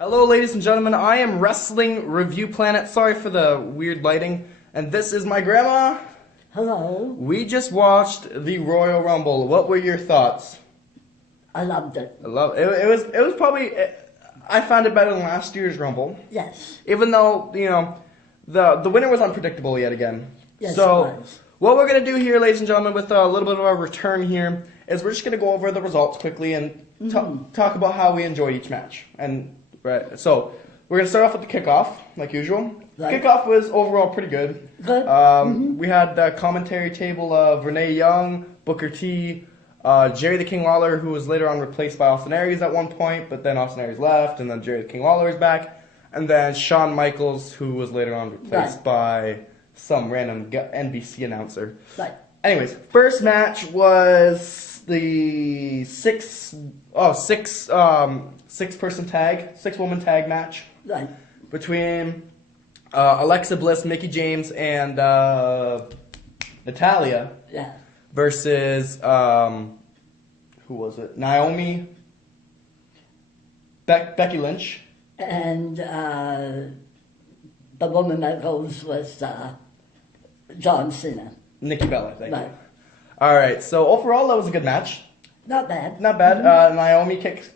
Hello, ladies and gentlemen. I am Wrestling Review Planet. Sorry for the weird lighting. And this is my grandma. Hello. We just watched the Royal Rumble. What were your thoughts? I loved it. I love it. It was probably. I found it better than last year's Rumble. Yes. Even though the winner was unpredictable yet again. Yes, So it was. what we're gonna do here, ladies and gentlemen, with a little bit of a return here, is we're just gonna go over the results quickly and talk about how we enjoyed each match. And right, so we're gonna start off with the kickoff, like usual. Right. Kickoff was overall pretty good. Good. We had the commentary table of Renee Young, Booker T, Jerry the King Lawler, who was later on replaced by Austin Aries at one point, but then Austin Aries left, and then Jerry the King Lawler is back, and then Shawn Michaels, who was later on replaced by some random NBC announcer. Right. Anyways, first match was the six-woman tag match Right. between Alexa Bliss, Mickie James, and Natalia Yeah. versus who was it? Naomi, Becky Lynch, And the woman that goes with John Cena. Nikki Bella. Thank Right. you. All right. So overall, that was a good match. Not bad. Not bad.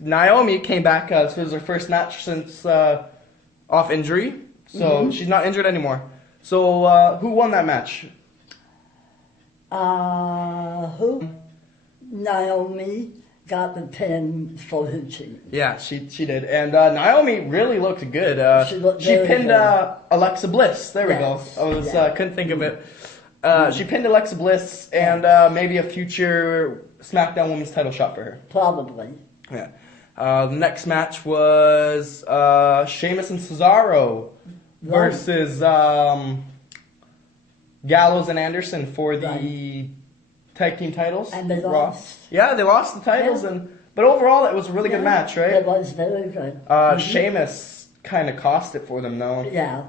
Naomi came back. This was her first match since off injury, so she's not injured anymore. So who won that match? Who? Naomi got the pin for her team. Yeah, she did, and Naomi really looked good. She looked she very pinned good. Alexa Bliss. There we go. Yes, I was yeah. couldn't think of it. She pinned Alexa Bliss, and maybe a future SmackDown Women's title shot for her. Probably. Yeah. The next match was Sheamus and Cesaro Right. versus Gallows and Anderson for the tag team titles. And they Raw. lost. Yeah, they lost the titles, Yeah. but overall it was a really good Yeah, match, right? It was very good. Sheamus kind of cost it for them, though. Yeah.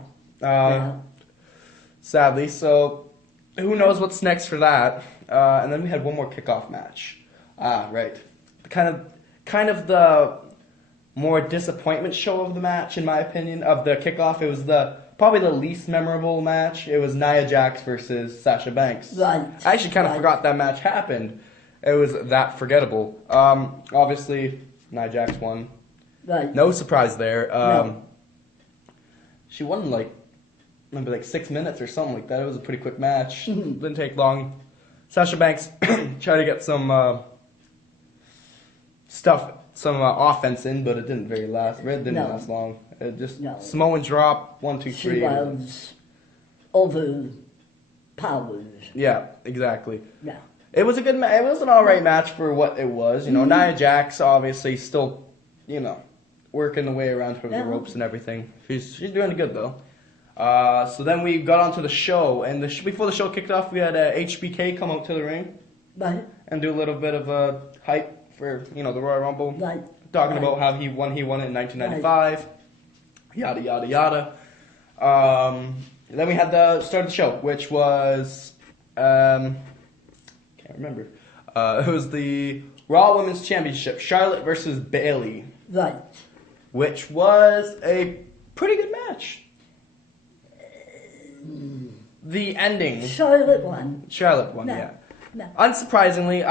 Sadly. So who knows what's next for that? And then we had one more kickoff match. Right. Kind of the more disappointment show of the match, in my opinion, of the kickoff. It was probably the least memorable match. It was Nia Jax versus Sasha Banks. Right. I actually kind of forgot that match happened. It was that forgettable. Obviously, Nia Jax won. Right. No surprise there. No. She won maybe 6 minutes or something like that. It was a pretty quick match. Didn't take long. Sasha Banks tried to get some offense in, but it didn't didn't No. last long. It just No. Samoan drop, 1, 2, She 3. was overpowered. Yeah, exactly. Yeah. It was a good match. It was an all right match for what it was. Nia Jax obviously still, working the way around her the ropes and everything. She's doing good though. So then we got onto the show, and before the show kicked off, we had HBK come out to the ring Right. and do a little bit of a hype for the Royal Rumble, Right. talking Right. about how he won it in 1995, yada yada yada. Then we had the start of the show, which was can't remember. It was the Raw Women's Championship, Charlotte versus Bayley, Right. which was a pretty good match. The ending, Charlotte won. Charlotte won, No. yeah. No. Unsurprisingly,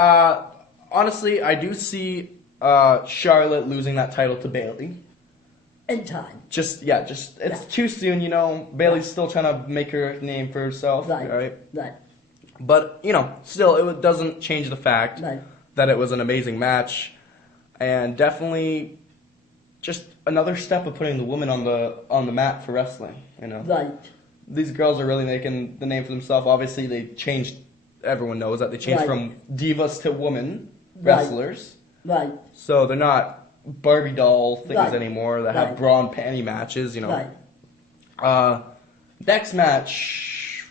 honestly, I do see Charlotte losing that title to Bayley. In time. It's too soon, Bayley's still trying to make her name for herself, right? Right. But still, it doesn't change the fact Right. that it was an amazing match, and definitely just another step of putting the woman on the map for wrestling. Right. These girls are really making the name for themselves. Obviously, they changed. Everyone knows that they changed Right. from divas to women Right. wrestlers. Right. So they're not Barbie doll things Right. anymore that have Right. bra and panty matches. Right. Next match,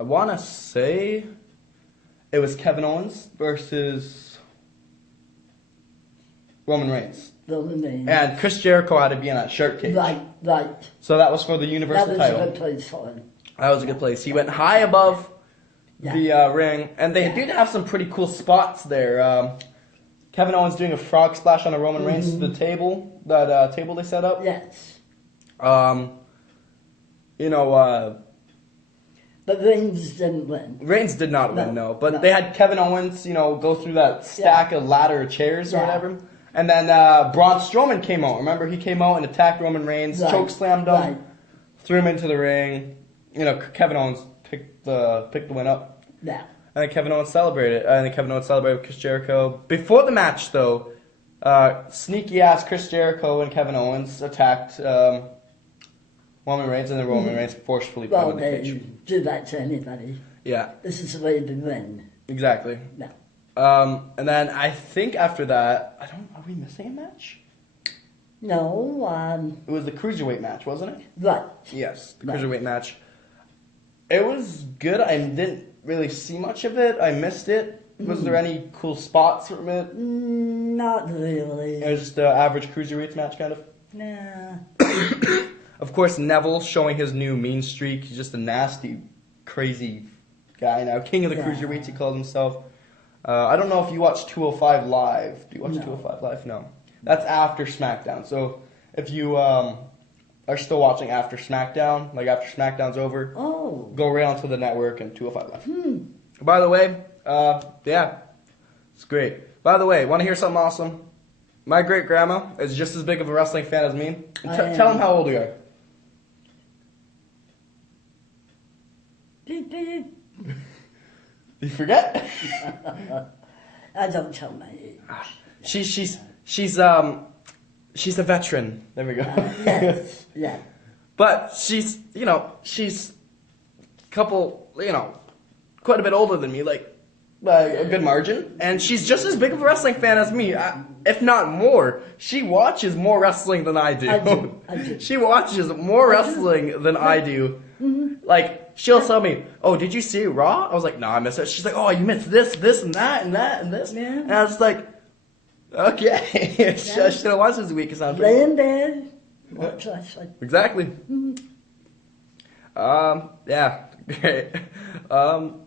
I want to say it was Kevin Owens versus Roman Reigns. And Chris Jericho had to be in that shirt cage. Right. Right. So that was for the That Universal was title. a good place for him. That was a good place. He went high above Yeah. the ring, and they did have some pretty cool spots there. Kevin Owens doing a frog splash on a Roman Reigns to the table, that table they set up. Yes. You know, But Reigns didn't win. Reigns did not win, no. But no. they had Kevin Owens, you know, go through that stack of ladder chairs or Yeah. whatever. And then Braun Strowman came out. Remember, he came out and attacked Roman Reigns, Right. choke slammed him, Right. threw him into the ring. You know, Kevin Owens picked the win up. Yeah. And then Kevin Owens celebrated. And then Kevin Owens celebrated with Chris Jericho. Before the match, though, sneaky-ass Chris Jericho and Kevin Owens attacked Roman Reigns, and then Roman Reigns forcefully put him Well, in the they cage. do that to anybody. Yeah, This is the way to win. exactly. No. And then I think after that, are we missing a match? No, It was the Cruiserweight match, wasn't it? right. Yes, the Right. Cruiserweight match. It was good. I didn't really see much of it. I missed it. Was there any cool spots from it? Not really. It was just the average Cruiserweight match, kind of. Nah. Of course, Neville showing his new mean streak. He's just a nasty, crazy guy now. King of the Yeah. Cruiserweights, he called himself. I don't know if you watch 205 Live. Do you watch No. 205 Live? No. That's after SmackDown. So if you are still watching after SmackDown, like after SmackDown's over, Oh. go right onto the network and 205 Live. By the way, yeah, it's great. By the way, want to hear something awesome? My great grandma is just as big of a wrestling fan as me. Tell him how old you are. Beep, beep. You forget? I don't tell my age. She's a veteran. There we go. Yes, yeah. But she's quite a bit older than me, like by a good margin, and she's just as big of a wrestling fan as me, if not more. She watches more wrestling than I do. I do. She watches more wrestling than I do. Like, she'll tell me, "Oh, did you see Raw?" I was like, "No, I missed it." She's like, "Oh, you missed this, and that, and that, and this." Yeah. And I was like, "Okay." I should have watched this week. It sounds Lay in bed, watch wrestling. Exactly. Yeah, great.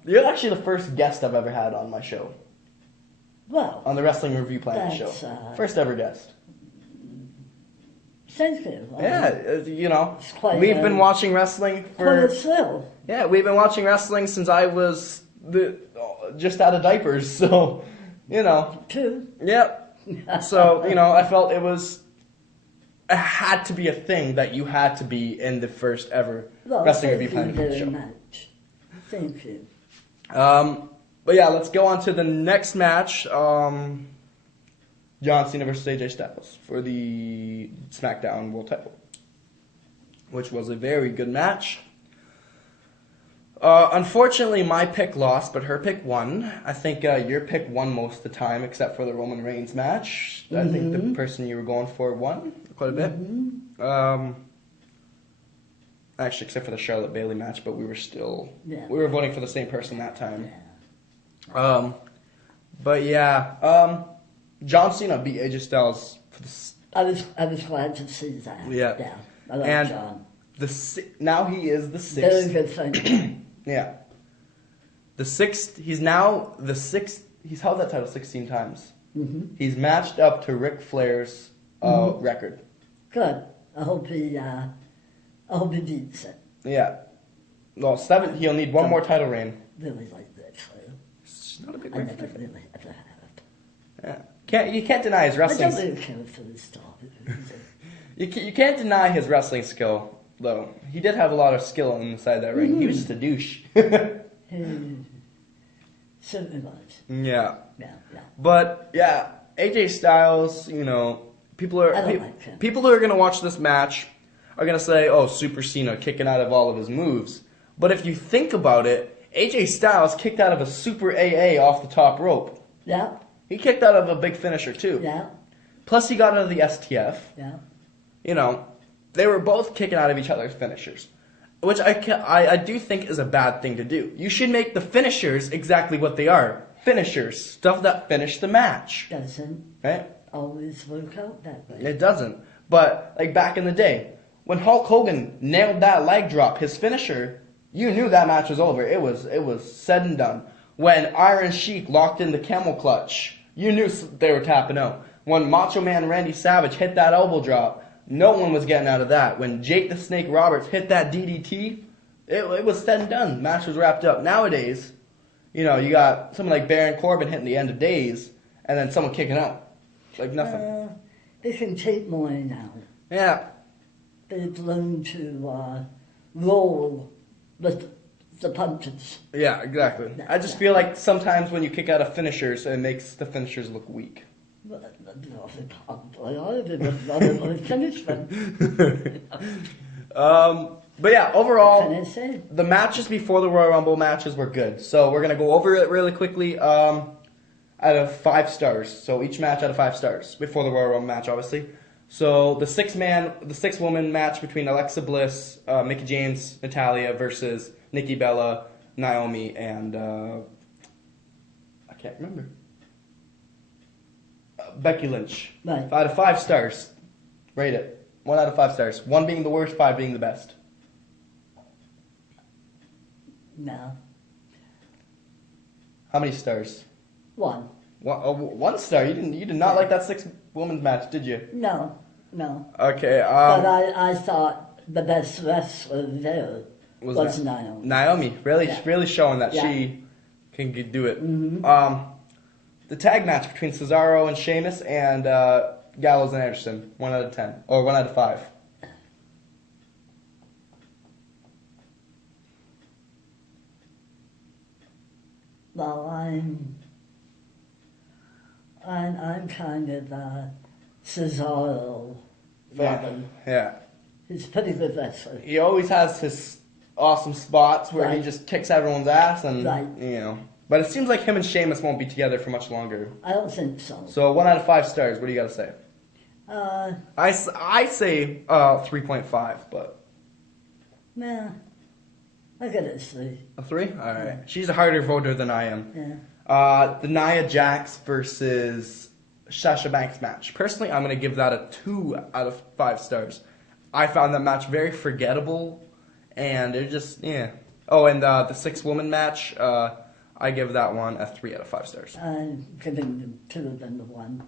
You're actually the first guest I've ever had on my show, Well, on the Wrestling Review Planet show. That's, First ever guest. thank you. Yeah, It's quite, we've been watching wrestling Quite a for, thrill. yeah, we've been watching wrestling since I was just out of diapers, so, True. yep. So, I felt it had to be a thing that you had to be in the first ever Well, Wrestling thank Review you Planet very show. much. Thank you. But yeah, let's go on to the next match. John Cena versus AJ Styles for the SmackDown World Title, which was a very good match. Unfortunately, my pick lost, but her pick won. I think your pick won most of the time, except for the Roman Reigns match. I think the person you were going for won quite a bit. Actually, except for the Charlotte Bayley match, but we were voting for the same person that time. Yeah. But yeah, John Cena beat AJ Styles for the I was glad to see that. Yeah. Yeah. I love and John. now he is the Very sixth. good friend. Yeah, the sixth. He's now the sixth. He's held that title 16 times. He's matched up to Ric Flair's record. Good. I hope he beats it. Yeah. Well, 7. He'll need one more title reign. Really like that Flair. It's not a big I Ric never Flair. really ever have. Yeah. You can't deny his I don't wrestling. really care for this stuff. You can't deny his wrestling skill, though. He did have a lot of skill inside that ring. He was just a douche. Certainly was. Yeah. Yeah, yeah. But yeah, AJ Styles, people I don't like him. people who are gonna watch this match are gonna say, "Oh, Super Cena kicking out of all of his moves." But if you think about it, AJ Styles kicked out of a Super AA off the top rope. Yeah, He kicked out of a big finisher too. yeah, Plus, he got out of the STF. yeah. They were both kicking out of each other's finishers, which I do think is a bad thing to do. You should make the finishers exactly what they are. Finishers, stuff that finish the match, Doesn't right? always work out that way. It doesn't. But like back in the day, when Hulk Hogan nailed that leg drop, his finisher, you knew that match was over. It was said and done. When Iron Sheik locked in the camel clutch you knew they were tapping out. When Macho Man Randy Savage hit that elbow drop, no one was getting out of that. When Jake the Snake Roberts hit that DDT, it was said and done. Match was wrapped up. Nowadays, you got someone like Baron Corbin hitting the end of days, and then someone kicking out. Like nothing. They can take more now. Yeah. They've learned to roll with the punches. Yeah, exactly. I just feel like sometimes when you kick out of finishers, it makes the finishers look weak. But yeah, overall, the matches before the Royal Rumble matches were good. So we're gonna go over it really quickly. Out of 5 stars. So each match out of 5 stars before the Royal Rumble match, obviously. So the 6-woman match between Alexa Bliss, Mickie James, Natalya versus Nikki Bella, Naomi, and I can't remember. Becky Lynch. Right. Out of 5 stars. Rate it. 1 out of 5 stars. 1 being the worst, 5 being the best. No. How many stars? 1. 1 star. You did not like that 6-woman match, did you? No. Okay. But I thought the best wrestler there was Naomi. Naomi, really showing that she can do it. Mm-hmm. The tag match between Cesaro and Sheamus and Gallows and Anderson. 1 out of 10 or 1 out of 5. Well, I'm kind of Cesaro. Yeah. He's a pretty good wrestler. He always has his awesome spots where he Right. just kicks everyone's ass and Right. But it seems like him and Sheamus won't be together for much longer. I don't think so. So 1 out of 5 stars. What do you got to say? I say 3.5, but Nah, I get it, 3. a 3. All right. She's a harder voter than I am. Yeah. The Nia Jax versus Sasha Banks match. Personally, I'm going to give that a 2 out of 5 stars. I found that match very forgettable, and it just, Oh, and the 6-woman match, I give that one a 3 out of 5 stars. I'm giving the 2 of them a 1.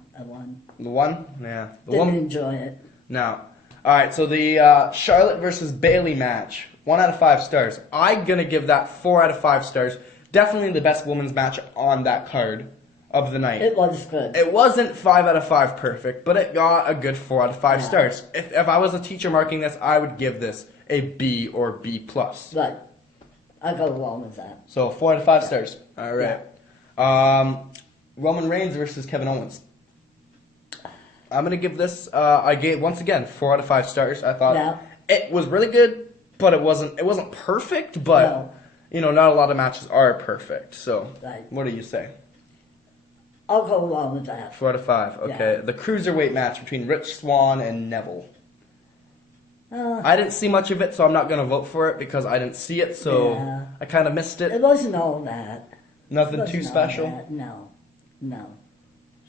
The 1? Yeah. Didn't enjoy it. No. All right, so the Charlotte versus Bayley match, 1 out of 5 stars. I'm going to give that 4 out of 5 stars. Definitely the best women's match on that card of the night. It was good. It wasn't 5 out of 5 perfect, but it got a good 4 out of 5 stars. If I was a teacher marking this, I would give this a B or B+. Right. I go along with that. So 4 out of 5 stars. All right. Roman Reigns versus Kevin Owens. I'm going to give this, I gave, once again, 4 out of 5 stars. I thought it was really good, but it wasn't perfect, but, not a lot of matches are perfect. So, what do you say? I'll go along with that. 4 out of 5, okay. Yeah. The cruiserweight match between Rich Swann and Neville. I didn't see much of it, so I'm not going to vote for it because I didn't see it, so I kind of missed it. It wasn't all that. Nothing too special? No.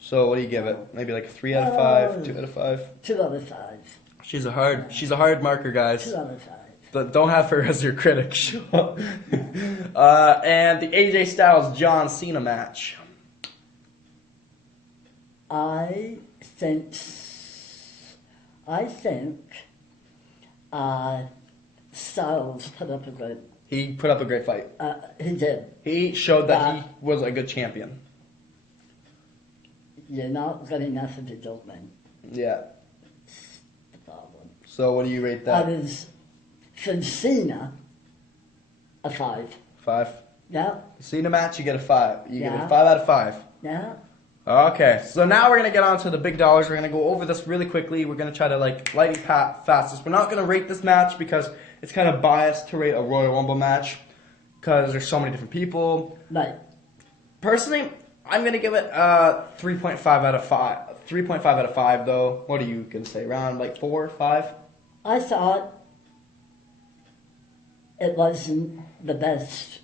So what do you give it? Maybe like a 3 out of 5, 2 out of 5? 2 out of 5. She's a hard marker, guys. 2 out of 5. But don't have her as your critic. And the AJ Styles John Cena match. I think Styles put up a good. He put up a great fight. He did. He showed that he was a good champion. You're not good enough if you don't win. Yeah. That's the problem. So what do you rate that? I was, for Cena, a 5. 5? Yeah. Cena match, you get a 5. You give it a 5 out of 5. Yeah. Okay, so now we're going to get on to the big dollars. We're going to go over this really quickly. We're going to try to lightning fast this. We're not going to rate this match because it's kind of biased to rate a Royal Rumble match because there's so many different people. Right. Personally, I'm going to give it 3.5 out of 5. 3.5 out of 5, though. What are you going to say? Around 4, 5? I thought it wasn't the best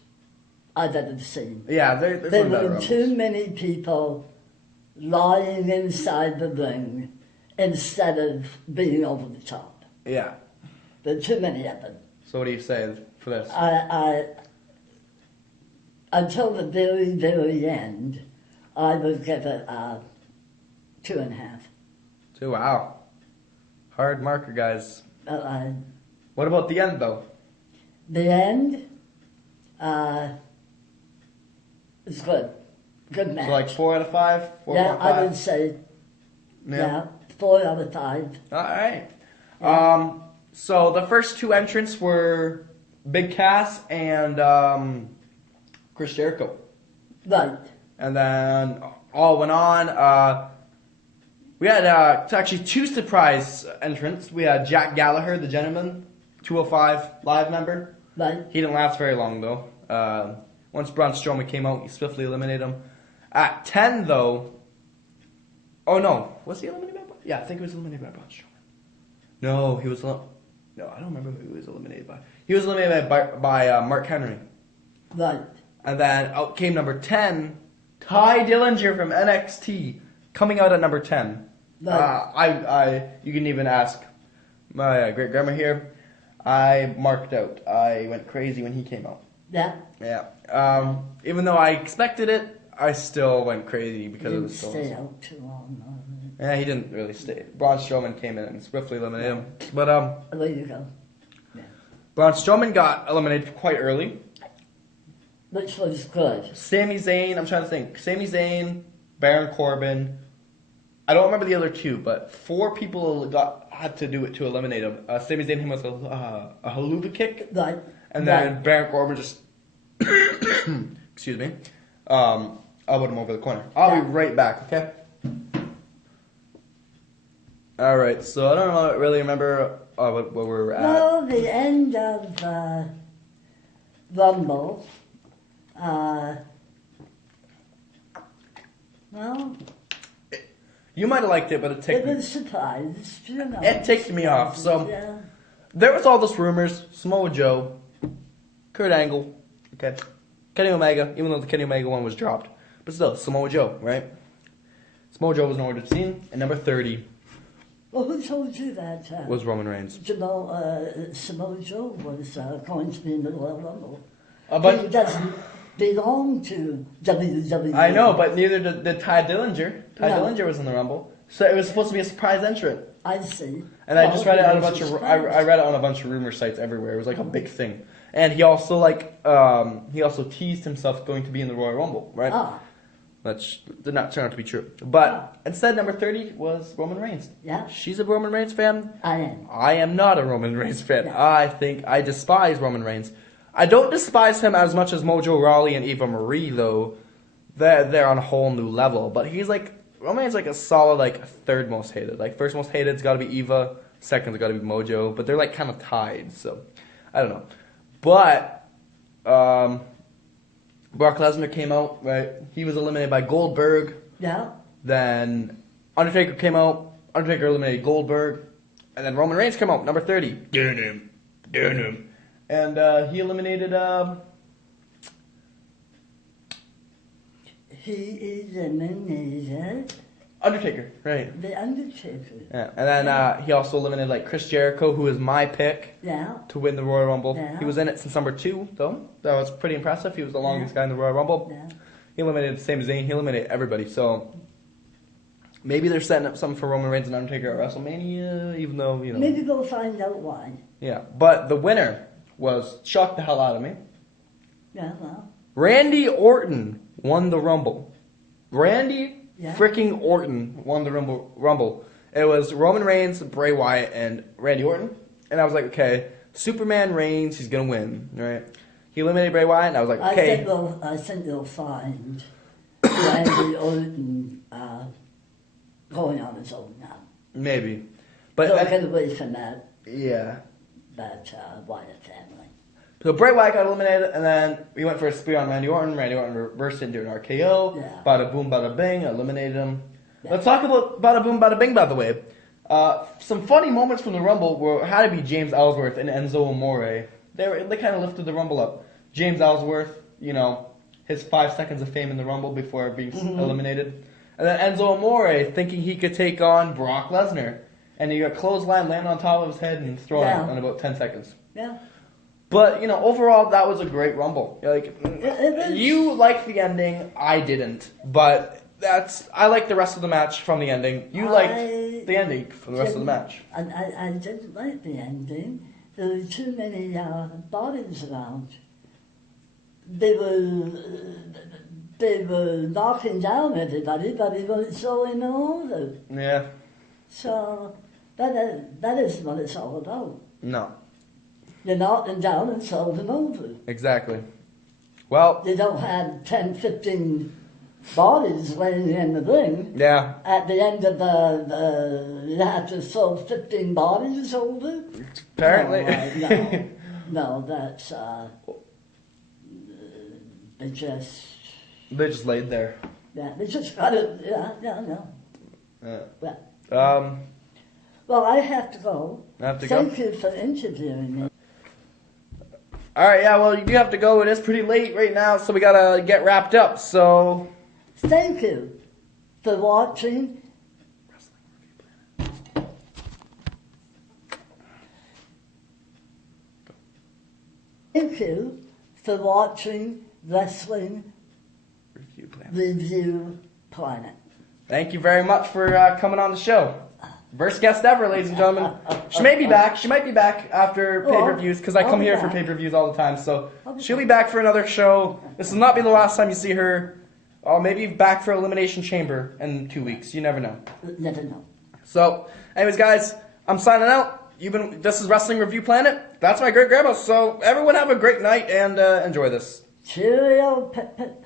I've ever seen. Yeah, there's there better were Rumbles. too many people lying inside the ring instead of being over the top. Yeah. There are too many of them. So what do you say for this? Until the very, very end, I would give it 2.5. 2, wow. Hard marker, guys. Uh, What about the end, though? the end is good. Good match. So like 4 out of 5? 4 yeah, out of 5? I would say, yeah, 4 out of 5. All right. Yeah. So the first 2 entrants were Big Cass and Chris Jericho. Right. And then all went on. We had actually 2 surprise entrants. We had Jack Gallagher, the gentleman, 205 Live member. Right. He didn't last very long, though. Once Braun Strowman came out, he swiftly eliminated him. At 10, though... Oh, no. Was he eliminated by... Yeah, I think he was eliminated by Braun Strowman. No, he was... No, I don't remember who he was eliminated by. He was eliminated by Mark Henry. Right. And then out came number 10, Ty Dillinger from NXT, coming out at number 10. Right. You can even ask my great grandma here. I marked out. I went crazy when he came out. Yeah. Yeah. Even though I expected it, I still went crazy because it was so. Stay out too long. Yeah, he didn't really stay. Braun Strowman came in and swiftly eliminated him. But There you go. Yeah. Braun Strowman got eliminated quite early. Which was good. Sami Zayn, I'm trying to think. Sami Zayn, Baron Corbin. I don't remember the other 2, but 4 people had to do it to eliminate him. Sami Zayn hit him with a haluva kick. Right. And then Baron Corbin just, excuse me, elbowed him over the corner. I'll be right back, okay? Alright, so I don't really remember what we were at. Well, the end of Rumble, well, You might have liked it, but it it ticked me. was surprised, you know. It ticked me off, so... Yeah. There was all those rumors. Samoa Joe, Kurt Angle, okay, Kenny Omega, even though the Kenny Omega one was dropped. But still, Samoa Joe, right? Samoa Joe was nowhere to be seen. And number 30 Well, who told you that? was Roman Reigns. Samoa Joe was going to be in the Royal Rumble. But He doesn't belong to WWE. I know, but neither did Ty Dillinger. Ty No. Dillinger was in the Rumble. So it was supposed to be a surprise entrant. I see. And I just read it on a bunch was of I read it on a bunch of rumor sites everywhere. It was like a big thing. And he also teased himself going to be in the Royal Rumble, right? Ah, Which did not turn out to be true. But instead, number 30 was Roman Reigns. yeah, She's a Roman Reigns fan. I am. I am not a Roman Reigns fan. Yeah. I despise Roman Reigns. I don't despise him as much as Mojo Rawley and Eva Marie, though. They're on a whole new level. But he's like, Roman Reigns like a solid like 3rd most hated. Like 1st most hated's got to be Eva. 2nd's got to be Mojo. But they're like kind of tied. So I don't know. But Brock Lesnar came out, right? He was eliminated by Goldberg. Yeah, Then Undertaker came out. Undertaker eliminated Goldberg. And then Roman Reigns came out, number 30. Dun him. And he eliminated... he eliminated Undertaker, right. the Undertaker. Yeah. And then he also eliminated like Chris Jericho, who is my pick Yeah, to win the Royal Rumble. Yeah. He was in it since number 2, though. That was pretty impressive. He was the longest guy in the Royal Rumble. yeah. He eliminated Sami Zayn. He eliminated everybody. So maybe they're setting up something for Roman Reigns and Undertaker at WrestleMania, even though, you know. Maybe we'll find out why. Yeah. But the winner was, shocked the hell out of me, Yeah, well, Randy Orton won the Rumble. Randy Yeah. freaking Orton won the Rumble. It was Roman Reigns, Bray Wyatt, and Randy Orton. And I was like, okay, Superman Reigns, he's going to win, right? He eliminated Bray Wyatt, and I was like, okay. I think they'll find Randy Orton going on his own now. Maybe. But They'll get away from that yeah. Wyatt family. So Bray Wyatt got eliminated, and then he went for a spear on Randy Orton. Randy Orton reversed it into an RKO. Yeah. Bada boom, bada bing, eliminated him. Yeah. Let's talk about bada boom, bada bing, by the way. Some funny moments from the Rumble had to be James Ellsworth and Enzo Amore. They kind of lifted the Rumble up. James Ellsworth, you know, his 5 seconds of fame in the Rumble before being eliminated. And then Enzo Amore thinking he could take on Brock Lesnar. And he got clothesline landing on top of his head and thrown him in about 10 seconds. Yeah. But, you know, overall, that was a great Rumble. Like, It is. you liked the ending, I didn't. But I like the rest of the match from the ending. You liked the ending from the rest of the match. I didn't like the ending. There were too many bodies around. They were knocking down everybody, but they weren't showing no order. Yeah. So that isn't what it's all about. No. You knock them down and show them over. Exactly. Well. You don't have 10, 15 bodies laying in the ring. Yeah. At the end of you have to throw 15 bodies over. Apparently. No, that's they just laid there. Yeah, they just got it. No. Yeah. Well, I have to go. Thank you for interviewing me. All right. Yeah. Well, you do have to go. It is pretty late right now, so we gotta get wrapped up. So. Thank you for watching. Thank you for watching Wrestling Review Planet. Thank you very much for coming on the show. First guest ever, ladies and gentlemen. She may be back. She might be back after pay-per-views because I come here for pay-per-views all the time. So she'll be back for another show. This will not be the last time you see her. Or maybe back for Elimination Chamber in 2 weeks. You never know. Never know. So, anyways, guys, I'm signing out. This is Wrestling Review Planet. That's my great grandma. So everyone have a great night and enjoy this. Cheerio, pet.